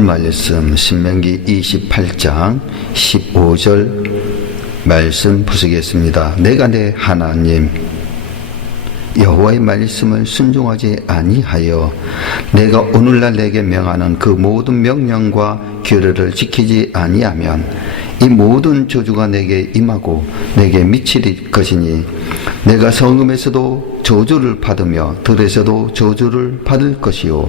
오늘 말씀 신명기 28장 15절 말씀 보시겠습니다. 내가 내 하나님 여호와의 말씀을 순종하지 아니하여 내가 오늘날 내게 명하는 그 모든 명령과 규례를 지키지 아니하면 이 모든 저주가 내게 임하고 내게 미칠 것이니 내가 성읍에서도 저주를 받으며 들에서도 저주를 받을 것이요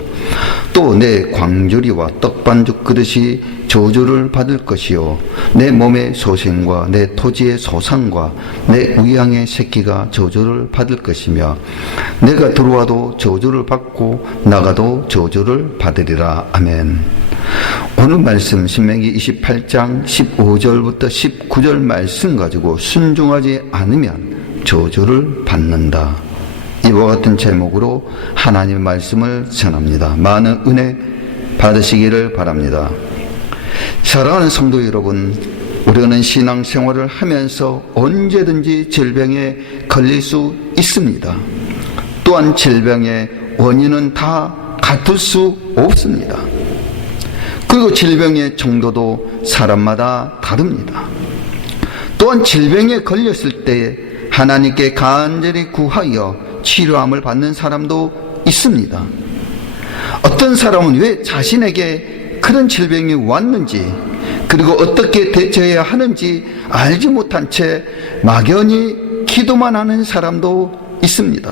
또 내 광주리와 떡반죽 그릇이 저주를 받을 것이요 내 몸의 소생과 내 토지의 소산과 내 우양의 새끼가 저주를 받을 것이며 내가 들어와도 저주를 받고 나가도 저주를 받으리라. 아멘. 오늘 말씀 신명기 28장 15절부터 19절 말씀 가지고 순종하지 않으면 저주를 받는다. 이와 같은 제목으로 하나님의 말씀을 전합니다. 많은 은혜 받으시기를 바랍니다. 사랑하는 성도 여러분, 우리는 신앙생활을 하면서 언제든지 질병에 걸릴 수 있습니다. 또한 질병의 원인은 다 같을 수 없습니다. 그리고 질병의 정도도 사람마다 다릅니다. 또한 질병에 걸렸을 때 하나님께 간절히 구하여 치료함을 받는 사람도 있습니다. 어떤 사람은 왜 자신에게 그런 질병이 왔는지 그리고 어떻게 대처해야 하는지 알지 못한 채 막연히 기도만 하는 사람도 있습니다.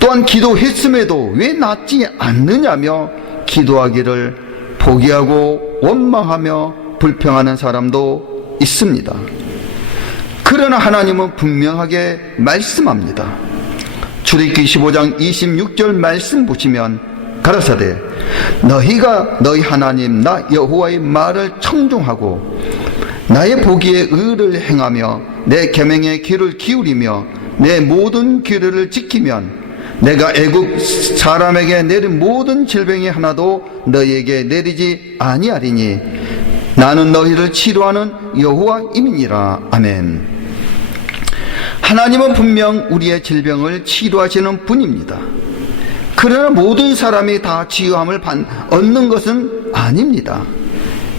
또한 기도했음에도 왜 낫지 않느냐며 기도하기를 포기하고 원망하며 불평하는 사람도 있습니다. 그러나 하나님은 분명하게 말씀합니다. 출애굽기 15장 26절 말씀 보시면 가라사대 너희가 너희 하나님 나 여호와의 말을 청종하고 나의 보기에 의를 행하며 내 계명의 귀를 기울이며 내 모든 규례를 지키면 내가 애굽 사람에게 내린 모든 질병이 하나도 너희에게 내리지 아니하리니 나는 너희를 치료하는 여호와임이니라. 아멘. 하나님은 분명 우리의 질병을 치료하시는 분입니다. 그러나 모든 사람이 다 치유함을 얻는 것은 아닙니다.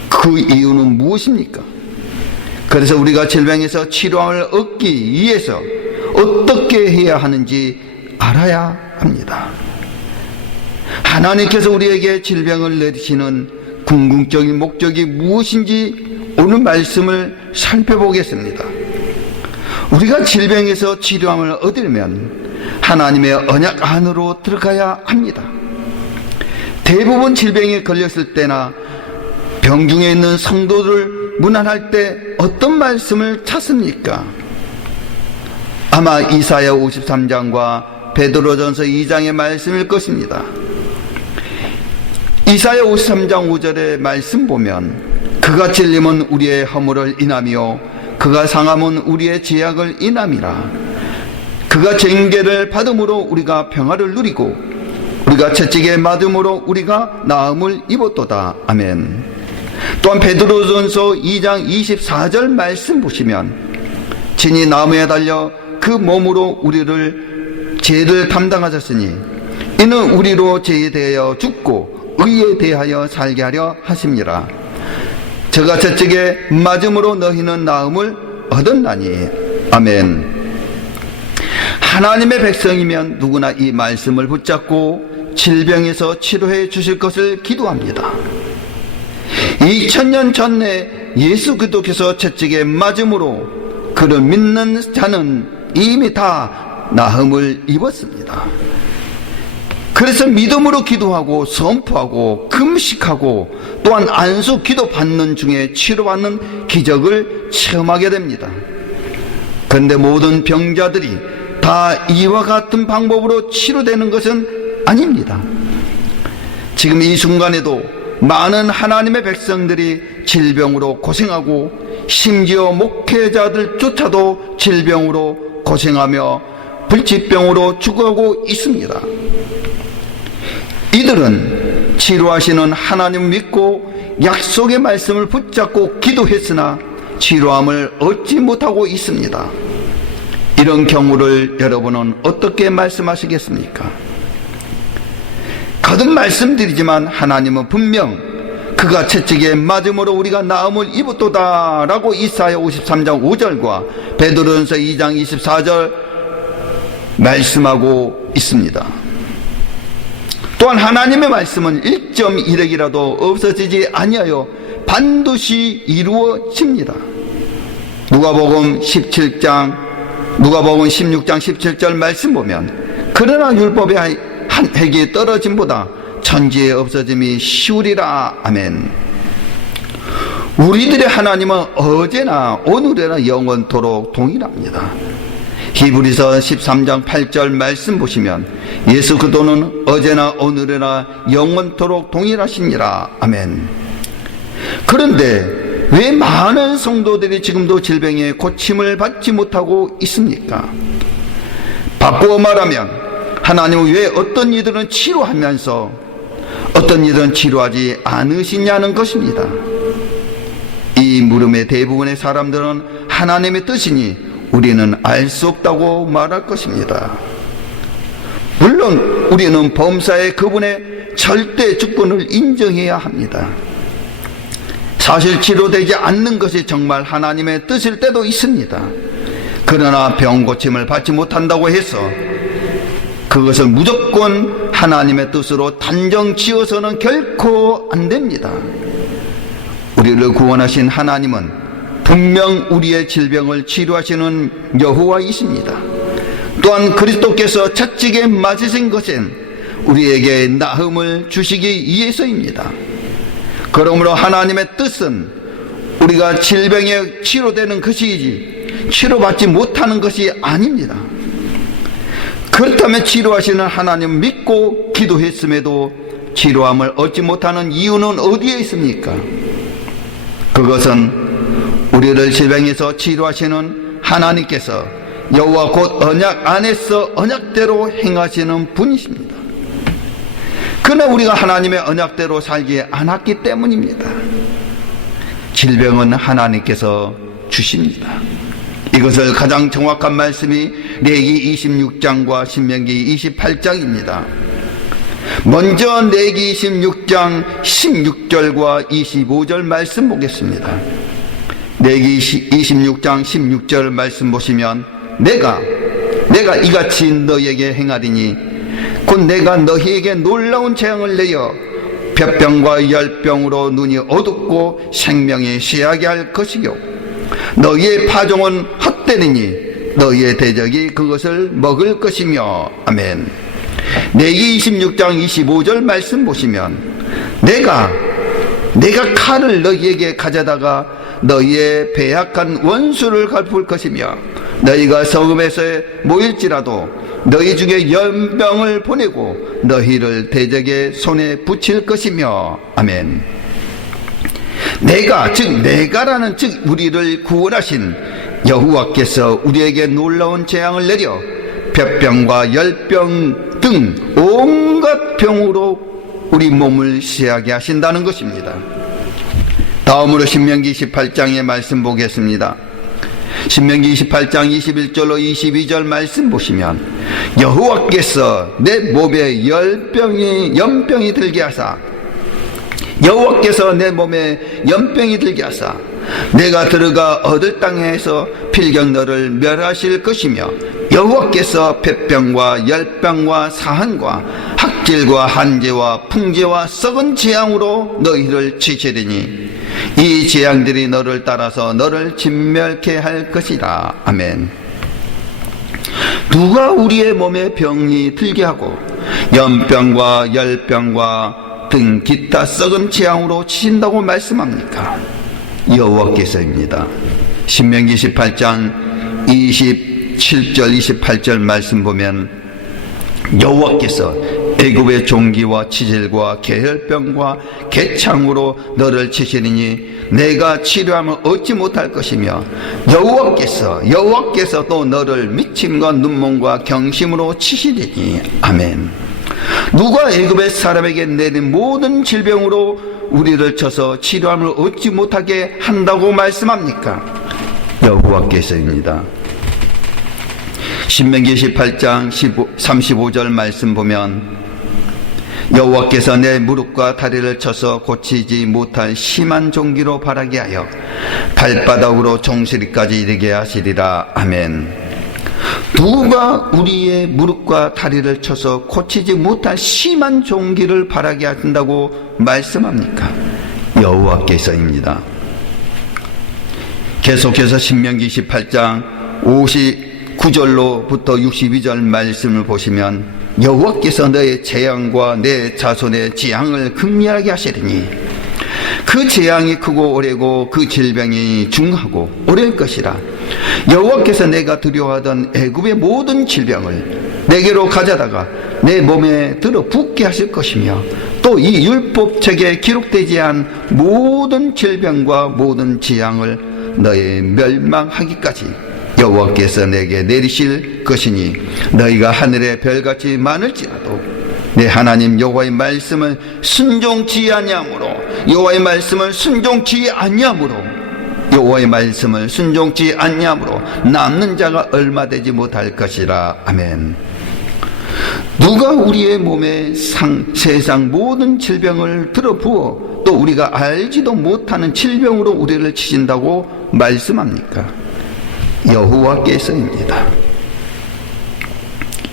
그 이유는 무엇입니까? 그래서 우리가 질병에서 치료함을 얻기 위해서 어떻게 해야 하는지 알아야 합니다. 하나님께서 우리에게 질병을 내리시는 궁극적인 목적이 무엇인지 오늘 말씀을 살펴보겠습니다. 우리가 질병에서 치료함을 얻으려면 하나님의 언약 안으로 들어가야 합니다. 대부분 질병에 걸렸을 때나 병중에 있는 성도를 문안할 때 어떤 말씀을 찾습니까? 아마 이사야 53장과 베드로전서 2장의 말씀일 것입니다. 이사야 53장 5절의 말씀 보면 그가 찔림은 우리의 허물을 인하며 그가 상함은 우리의 죄악을 인함이라. 그가 징계를 받음으로 우리가 평화를 누리고 우리가 채찍에 맞음으로 우리가 나음을 입었도다. 아멘. 또한 베드로전서 2장 24절 말씀 보시면 진이 나무에 달려 그 몸으로 우리를 죄를 담당하셨으니 이는 우리로 죄에 대하여 죽고 의에 대하여 살게 하려 하심이라. 저가 채찍에 맞음으로 너희는 나음을 얻었나니. 아멘. 하나님의 백성이면 누구나 이 말씀을 붙잡고 질병에서 치료해 주실 것을 기도합니다. 2000년 전에 예수 그리스도께서 채찍에 맞음으로 그를 믿는 자는 이미 다 나음을 입었습니다. 그래서 믿음으로 기도하고 선포하고 금식하고 또한 안수 기도 받는 중에 치료받는 기적을 체험하게 됩니다. 그런데 모든 병자들이 다 이와 같은 방법으로 치료되는 것은 아닙니다. 지금 이 순간에도 많은 하나님의 백성들이 질병으로 고생하고 심지어 목회자들조차도 질병으로 고생하며 불치병으로 죽어가고 있습니다. 이들은 치료하시는 하나님 믿고 약속의 말씀을 붙잡고 기도했으나 치료함을 얻지 못하고 있습니다. 이런 경우를 여러분은 어떻게 말씀하시겠습니까? 거듭 말씀드리지만 하나님은 분명 그가 채찍에 맞음으로 우리가 나음을 입었도다 라고 이사야 53장 5절과 베드로전서 2장 24절 말씀하고 있습니다. 또한 하나님의 말씀은 1.1핵이라도 없어지지 아니하여 반드시 이루어집니다. 누가복음 16장 17절 말씀 보면 그러나 율법의 한 획이 떨어짐보다 천지의 없어짐이 쉬우리라. 아멘. 우리들의 하나님은 어제나 오늘이나 영원토록 동일합니다. 히브리서 13장 8절 말씀 보시면 예수 그리스도는 어제나 오늘이나 영원토록 동일하시니라. 아멘. 그런데 왜 많은 성도들이 지금도 질병에 고침을 받지 못하고 있습니까? 바꾸어 말하면 하나님은 왜 어떤 이들은 치료하면서 어떤 이들은 치료하지 않으시냐는 것입니다. 이 물음의 대부분의 사람들은 하나님의 뜻이니 우리는 알 수 없다고 말할 것입니다. 물론 우리는 범사에 그분의 절대 주권을 인정해야 합니다. 사실 치료되지 않는 것이 정말 하나님의 뜻일 때도 있습니다. 그러나 병 고침을 받지 못한다고 해서 그것을 무조건 하나님의 뜻으로 단정 지어서는 결코 안 됩니다. 우리를 구원하신 하나님은 분명 우리의 질병을 치료하시는 여호와이십니다. 또한 그리스도께서 채찍에 맞으신 것은 우리에게 나음을 주시기 위해서입니다. 그러므로 하나님의 뜻은 우리가 질병에 치료되는 것이지 치료받지 못하는 것이 아닙니다. 그렇다면 치료하시는 하나님 믿고 기도했음에도 치료함을 얻지 못하는 이유는 어디에 있습니까? 그것은 우리를 질병에서 치료하시는 하나님께서 여호와 곧 언약 안에서 언약대로 행하시는 분이십니다. 그러나 우리가 하나님의 언약대로 살지 않았기 때문입니다. 질병은 하나님께서 주십니다. 이것을 가장 정확한 말씀이 레위기 26장과 신명기 28장입니다. 먼저 레위기 26장 16절과 25절 말씀 보겠습니다. 레위기 26장 16절 말씀 보시면 내가 이같이 너희에게 행하리니 곧 내가 너희에게 놀라운 재앙을 내어 벼병과 열병으로 눈이 어둡고 생명이 쇠하게 할 것이요 너희의 파종은 헛되리니 너희의 대적이 그것을 먹을 것이며. 아멘. 레위기 26장 25절 말씀 보시면 내가 칼을 너희에게 가져다가 너희의 배약한 원수를 갚을 것이며 너희가 성읍에서 모일지라도 너희 중에 연병을 보내고 너희를 대적의 손에 붙일 것이며. 아멘. 내가라는 즉 우리를 구원하신 여호와께서 우리에게 놀라운 재앙을 내려 벼병과 열병 등 온갖 병으로 우리 몸을 시하게 하신다는 것입니다. 다음으로 신명기 28장의 말씀 보겠습니다. 신명기 28장 21절로 22절 말씀 보시면 여호와께서 내 몸에 연병이 들게 하사 여호와께서 내 몸에 연병이 들게 하사 내가 들어가 얻을 땅에서 필경 너를 멸하실 것이며 여호와께서 폐병과 열병과 사한과 학질과 한재와 풍재와 썩은 재앙으로 너희를 치시리니 이 재앙들이 너를 따라서 너를 진멸케 할 것이라. 아멘. 누가 우리의 몸에 병이 들게 하고 연병과 열병과 등 기타 썩은 재앙으로 치신다고 말씀합니까? 여호와께서입니다. 신명기 18장 27절 28절 말씀 보면 여호와께서 애굽의 종기와 치질과 계혈병과 개창으로 너를 치시리니 내가 치료함을 얻지 못할 것이며 여호와께서 또 너를 미침과 눈먼과 경심으로 치시리니. 아멘. 누가 애굽의 사람에게 내린 모든 질병으로 우리를 쳐서 치료함을 얻지 못하게 한다고 말씀합니까? 여호와께서입니다. 신명기 18장 35절 말씀 보면 여호와께서 내 무릎과 다리를 쳐서 고치지 못할 심한 종기로 바라게 하여 발바닥으로 종시리까지 이르게 하시리라. 아멘. 누가 우리의 무릎과 다리를 쳐서 고치지 못할 심한 종기를 바라게 하신다고 말씀합니까? 여호와께서입니다. 계속해서 신명기 18장 59절로부터 62절 말씀을 보시면 여호와께서 너의 재앙과 내 자손의 재앙을 극렬하게 하시리니 그 재앙이 크고 오래고 그 질병이 중하고 오래일 것이라. 여호와께서 내가 두려워하던 애굽의 모든 질병을 내게로 가져다가 내 몸에 들어 붓게 하실 것이며 또 이 율법책에 기록되지 않은 모든 질병과 모든 재앙을 너의 멸망하기까지 여호와께서 내게 내리실 것이니 너희가 하늘의 별같이 많을지라도 내 하나님 여호와의 말씀을 순종치 아니하므로 여호와의 말씀을 순종치 아니하므로 여호와의 말씀을 순종치 아니하므로 남는 자가 얼마 되지 못할 것이라. 아멘. 누가 우리의 몸에 세상 모든 질병을 들어부어 또 우리가 알지도 못하는 질병으로 우리를 치신다고 말씀합니까? 여호와께서입니다.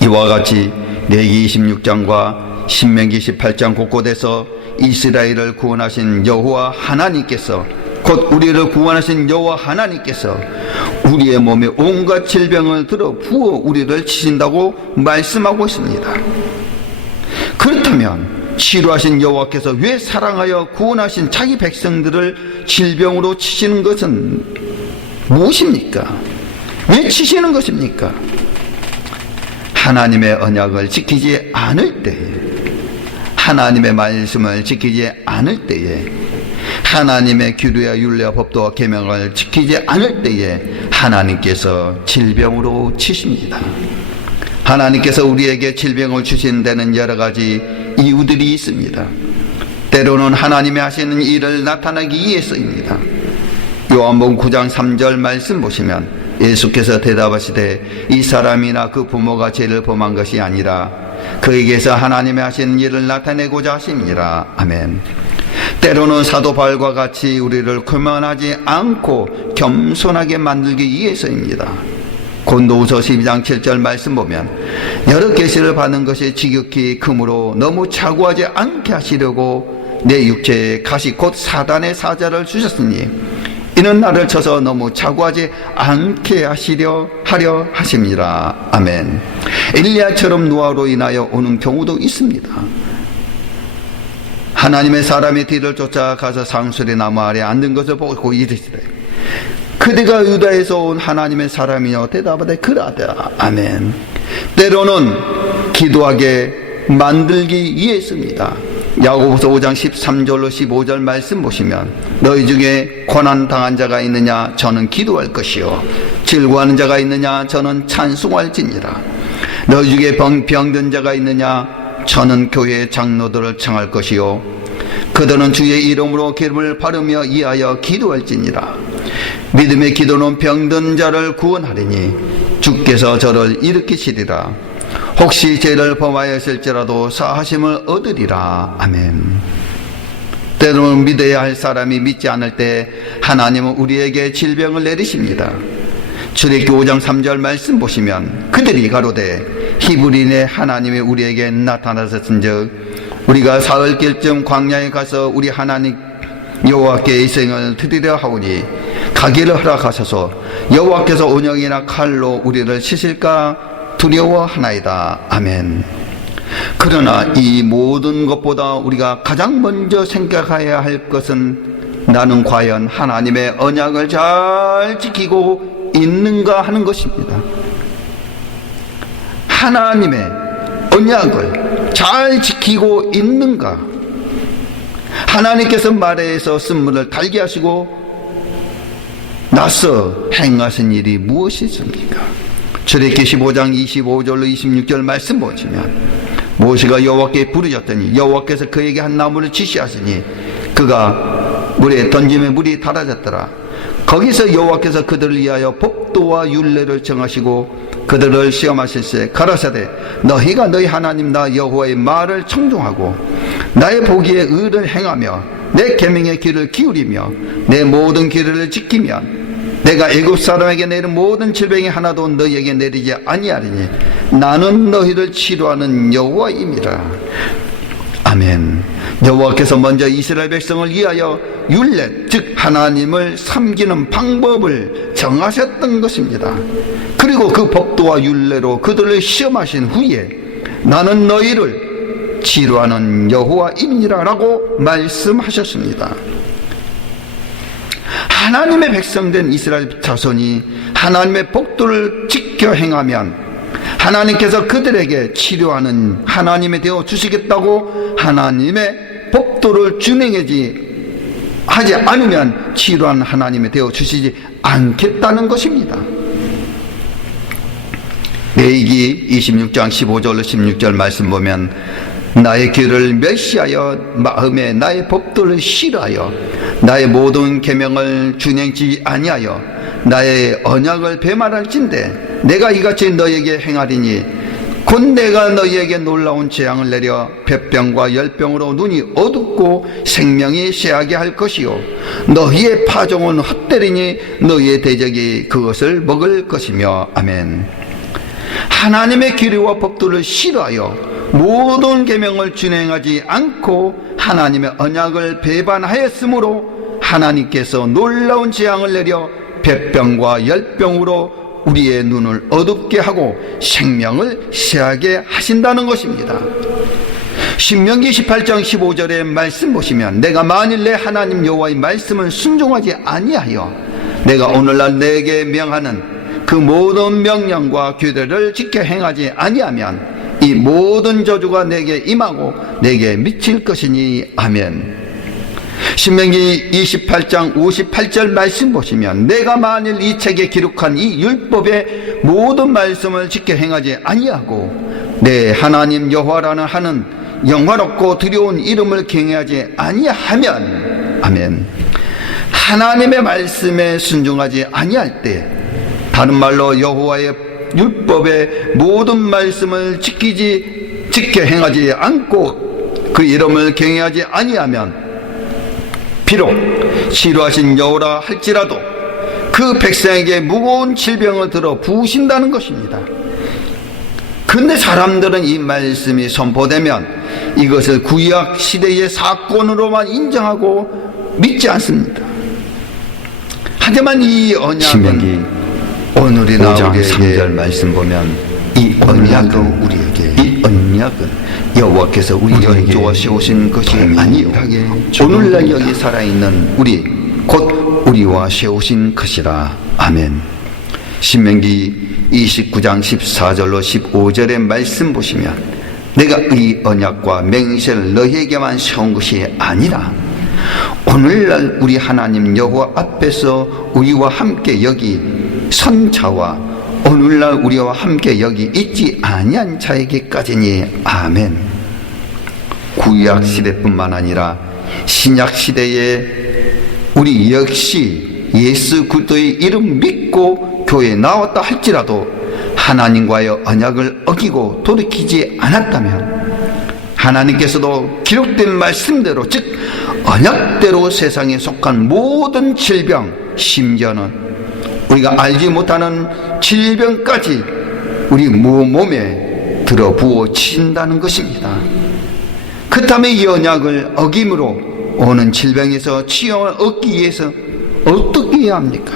이와 같이 레위기 26장과 신명기 18장 곳곳에서 이스라엘을 구원하신 여호와 하나님께서 곧 우리를 구원하신 여호와 하나님께서 우리의 몸에 온갖 질병을 들어 부어 우리를 치신다고 말씀하고 있습니다. 그렇다면 치료하신 여호와께서 왜 사랑하여 구원하신 자기 백성들을 질병으로 치시는 것은 무엇입니까? 왜 치시는 것입니까? 하나님의 언약을 지키지 않을 때에, 하나님의 말씀을 지키지 않을 때에, 하나님의 규례와 율례와 법도와 계명을 지키지 않을 때에 하나님께서 질병으로 치십니다. 하나님께서 우리에게 질병을 주신 데는 여러 가지 이유들이 있습니다. 때로는 하나님이 하시는 일을 나타내기 위해서입니다. 요한복음 9장 3절 말씀 보시면 예수께서 대답하시되 이 사람이나 그 부모가 죄를 범한 것이 아니라 그에게서 하나님의 하시는 일을 나타내고자 하심이니라. 아멘. 때로는 사도 바울과 같이 우리를 교만하지 않고 겸손하게 만들기 위해서입니다. 고린도후서 12장 7절 말씀 보면 여러 계시를 받는 것이 지극히 크므로 너무 차고하지 않게 하시려고 내 육체에 가시 곧 사단의 사자를 주셨으니 이는 나를 쳐서 너무 차고하지 않게 하려 하십니다. 아멘. 엘리야처럼 노아로 인하여 오는 경우도 있습니다. 하나님의 사람이 뒤를 쫓아가서 상수리 나무 아래 앉은 것을 보고 이르시되 그대가 유다에서 온 하나님의 사람이여 대답하되 그러하다. 아멘. 때로는 기도하게 만들기 위해서입니다. 야고보서 5장 13절로 15절 말씀 보시면 너희 중에 고난당한 자가 있느냐 저는 기도할 것이요 질구하는 자가 있느냐 저는 찬송할지니라. 너희 중에 병든 자가 있느냐 저는 교회의 장로들을 청할 것이요 그들은 주의 이름으로 기름을 바르며 이하여 기도할지니라. 믿음의 기도는 병든 자를 구원하리니 주께서 저를 일으키시리라. 혹시 죄를 범하였을지라도 사하심을 얻으리라. 아멘. 때로는 믿어야 할 사람이 믿지 않을 때 하나님은 우리에게 질병을 내리십니다. 출애굽기 5장 3절 말씀 보시면 그들이 가로되 히브리인의 하나님이 우리에게 나타나셨은즉 우리가 사흘길쯤 광야에 가서 우리 하나님 여호와께 이생을 드리려 하오니 가기를 허락하셔서 여호와께서 온영이나 칼로 우리를 치실까 두려워하나이다. 아멘. 그러나 이 모든 것보다 우리가 가장 먼저 생각해야 할 것은 나는 과연 하나님의 언약을 잘 지키고 있는가 하는 것입니다. 하나님의 언약을 잘 지키고 있는가? 하나님께서 말에서 쓴물을 달게 하시고 나서 행하신 일이 무엇이 있습니까? 출애굽기 15장 25절로 26절 말씀 보시면 모세가 여호와께 부르짖더니 여호와께서 그에게 한 나무를 지시하시니 그가 물에 던지면 물이 달아졌더라. 거기서 여호와께서 그들을 위하여 법도와 율례를 정하시고 그들을 시험하실세 가라사대 너희가 너희 하나님 나 여호와의 말을 청종하고 나의 보기에 의를 행하며 내 계명의 귀를 기울이며 내 모든 규례를 지키면 내가 애굽 사람에게 내린 모든 질병이 하나도 너희에게 내리지 아니하리니 나는 너희를 치료하는 여호와임이라. 아멘. 여호와께서 먼저 이스라엘 백성을 위하여 율례 즉 하나님을 섬기는 방법을 정하셨던 것입니다. 그리고 그 법도와 율례로 그들을 시험하신 후에 나는 너희를 치료하는 여호와임이라 라고 말씀하셨습니다. 하나님의 백성된 이스라엘 자손이 하나님의 법도를 지켜 행하면 하나님께서 그들에게 치료하는 하나님이 되어 주시겠다고 하나님의 법도를 준행하지 않으면 치료하는 하나님이 되어 주시지 않겠다는 것입니다. 레위기 26장 15절로 16절 말씀 보면 나의 길을 멸시하여 마음에 나의 법도를 싫어하여 나의 모든 계명을 준행치 아니하여 나의 언약을 배말할진대 내가 이같이 너희에게 행하리니 곧 내가 너희에게 놀라운 재앙을 내려 뱃병과 열병으로 눈이 어둡고 생명이 쇠하게 할 것이요 너희의 파종은 헛되리니 너희의 대적이 그것을 먹을 것이며. 아멘. 하나님의 규례와 법도를 싫어하여 모든 계명을 준행하지 않고 하나님의 언약을 배반하였으므로 하나님께서 놀라운 재앙을 내려 뱃병과 열병으로 우리의 눈을 어둡게 하고 생명을 쇠하게 하신다는 것입니다. 신명기 18장 15절의 말씀 보시면 내가 만일 내 하나님 여호와의 말씀을 순종하지 아니하여 내가 오늘날 내게 명하는 그 모든 명령과 규례를 지켜 행하지 아니하면 이 모든 저주가 내게 임하고 내게 미칠 것이니. 아멘. 신명기 28장 58절 말씀 보시면 내가 만일 이 책에 기록한 이 율법의 모든 말씀을 지켜 행하지 아니하고 내 하나님 여호와라는 하는 영화롭고 두려운 이름을 경외하지 아니하면. 아멘. 하나님의 말씀에 순종하지 아니할 때 다른 말로 여호와의 율법의 모든 말씀을 지켜 행하지 않고 그 이름을 경외하지 아니하면 비록 치료하신 여호라 할지라도 그 백성에게 무거운 질병을 들어 부으신다는 것입니다. 그런데 사람들은 이 말씀이 선포되면 이것을 구약 시대의 사건으로만 인정하고 믿지 않습니다. 하지만 이 언약은 오늘이나 우리에게 3절 말씀 보면 이 언약은 우리에게 이 언약은 여호와께서 우리에게 세우신 것이 아니요 오늘날 여기 살아있는 우리 곧 우리와 세우신 것이라. 아멘. 신명기 29장 14절로 15절의 말씀 보시면 내가 이 언약과 맹세를 너희에게만 세운 것이 아니라 오늘날 우리 하나님 여호와 앞에서 우리와 함께 여기 선 자와 오늘날 우리와 함께 여기 있지 아니한 자에게까지니. 아멘. 구약 시대뿐만 아니라 신약 시대에 우리 역시 예수 그리스도의 이름 믿고 교회에 나왔다 할지라도 하나님과의 언약을 어기고 돌이키지 않았다면 하나님께서도 기록된 말씀대로 즉 언약대로 세상에 속한 모든 질병 심지어는 우리가 알지 못하는 질병까지 우리 몸에 들어 부어친다는 것입니다. 그렇다면 이 언약을 어김으로 오는 질병에서 치유를 얻기 위해서 어떻게 해야 합니까?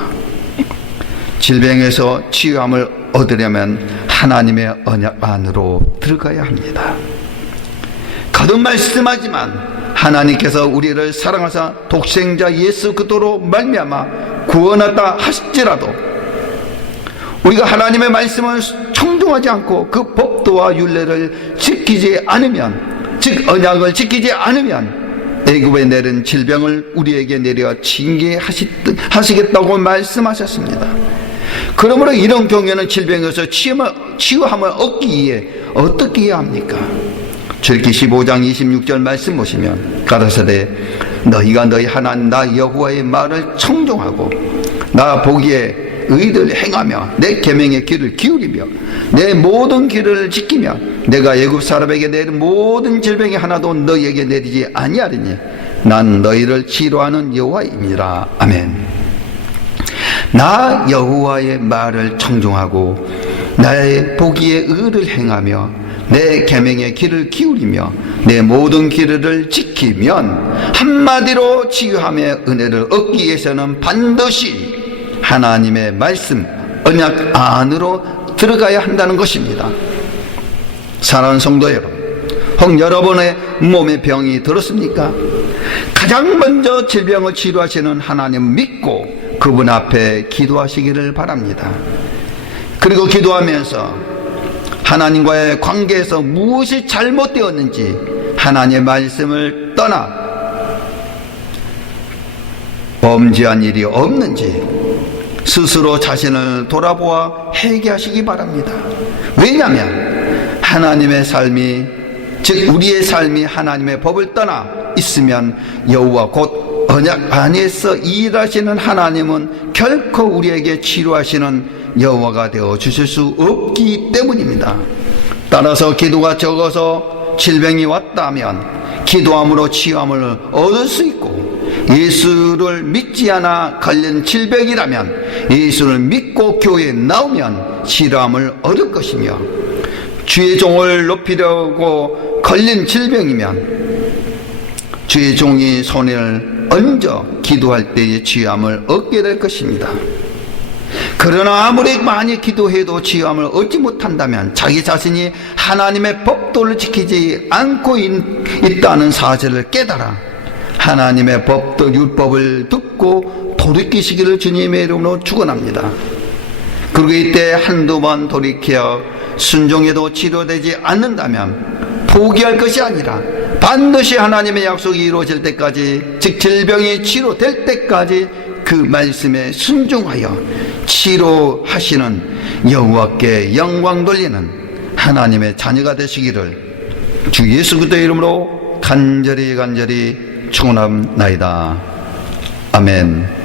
질병에서 치유함을 얻으려면 하나님의 언약 안으로 들어가야 합니다. 거듭 말씀하지만 하나님께서 우리를 사랑하사 독생자 예수 그리스도로 말미암아 구원하다 하실지라도 우리가 하나님의 말씀을 청종하지 않고 그 법도와 율례를 지키지 않으면 즉 언약을 지키지 않으면 애굽에 내린 질병을 우리에게 내려 징계하시겠다고 말씀하셨습니다. 그러므로 이런 경우에는 질병에서 치유함을 얻기 위해 어떻게 해야 합니까? 출애굽기 15장 26절 말씀 보시면 가라사대 너희가 너희 하나님 나 여호와의 말을 청종하고 나 보기에 의를 행하며 내 계명의 귀를 기울이며 내 모든 길을 지키며 내가 애굽 사람에게 내린 모든 질병이 하나도 너희에게 내리지 아니하리니 난 너희를 치료하는 여호와이니라. 아멘. 나 여호와의 말을 청종하고 나의 보기에 의를 행하며 내 계명의 길을 기울이며 내 모든 길을 지키면 한마디로 치유함의 은혜를 얻기 위해서는 반드시 하나님의 말씀 언약 안으로 들어가야 한다는 것입니다. 사랑하는 성도 여러분, 혹 여러분의 몸에 병이 들었습니까? 가장 먼저 질병을 치료하시는 하나님 믿고 그분 앞에 기도하시기를 바랍니다. 그리고 기도하면서 하나님과의 관계에서 무엇이 잘못되었는지 하나님의 말씀을 떠나 범죄한 일이 없는지 스스로 자신을 돌아보아 회개하시기 바랍니다. 왜냐하면 하나님의 삶이, 즉 우리의 삶이 하나님의 법을 떠나 있으면 여호와 곧 언약 안에서 일하시는 하나님은 결코 우리에게 치료하시는 여호와가 되어 주실 수 없기 때문입니다. 따라서 기도가 적어서 질병이 왔다면 기도함으로 치유함을 얻을 수 있고, 예수를 믿지 않아 걸린 질병이라면 예수를 믿고 교회에 나오면 치료함을 얻을 것이며, 주의 종을 높이려고 걸린 질병이면 주의 종이 손을 얹어 기도할 때에 치유함을 얻게 될 것입니다. 그러나 아무리 많이 기도해도 치유함을 얻지 못한다면 자기 자신이 하나님의 법도를 지키지 않고 있다는 사실을 깨달아 하나님의 법도 율법을 듣고 돌이키시기를 주님의 이름으로 축원합니다. 그리고 이때 한두 번 돌이켜 순종해도 치료되지 않는다면 포기할 것이 아니라 반드시 하나님의 약속이 이루어질 때까지, 즉 질병이 치료될 때까지 그 말씀에 순종하여 치료하시는 여호와께 영광 돌리는 하나님의 자녀가 되시기를 주 예수 그리스도의 이름으로 간절히 축원합나이다. 아멘.